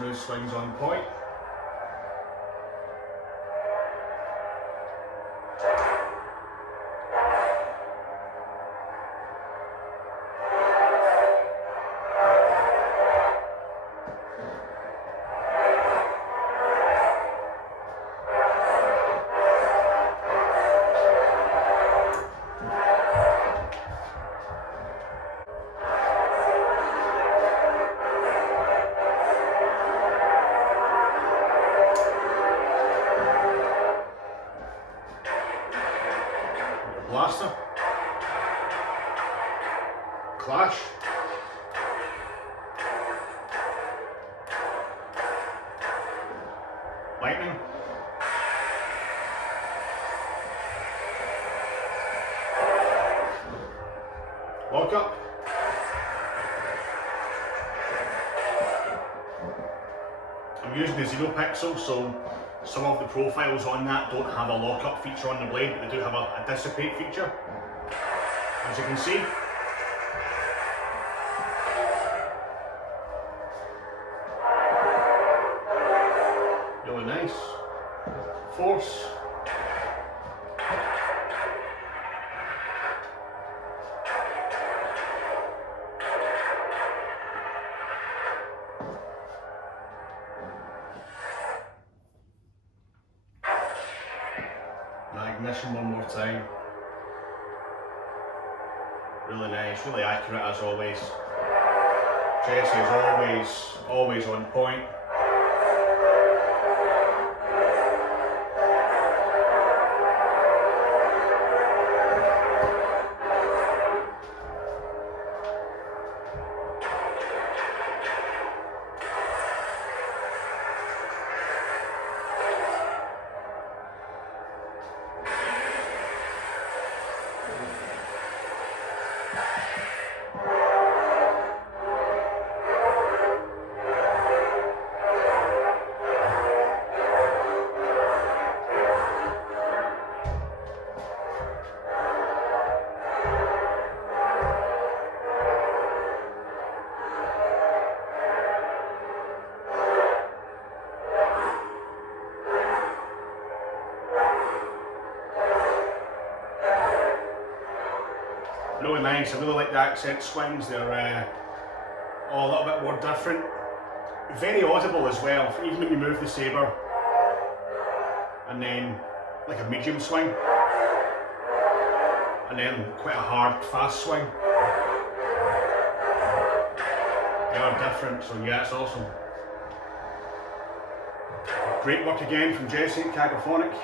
smooth swings on point. Blaster, clash, lightning, lock up, I'm using the Neopixel, so some of the profiles on that don't have a lock-up feature on the blade, but they do have a dissipate feature, as you can see. Really nice. Force. Ignition one more time. Really nice, really accurate as always. Jesse's always on point. Really nice, I really like the accent swings, they're all a little bit more different. Very audible as well, even when you move the saber. And then like a medium swing. And then quite a hard, fast swing. They are different, so yeah, it's awesome. Great work again from Jesse at Kyberphonic.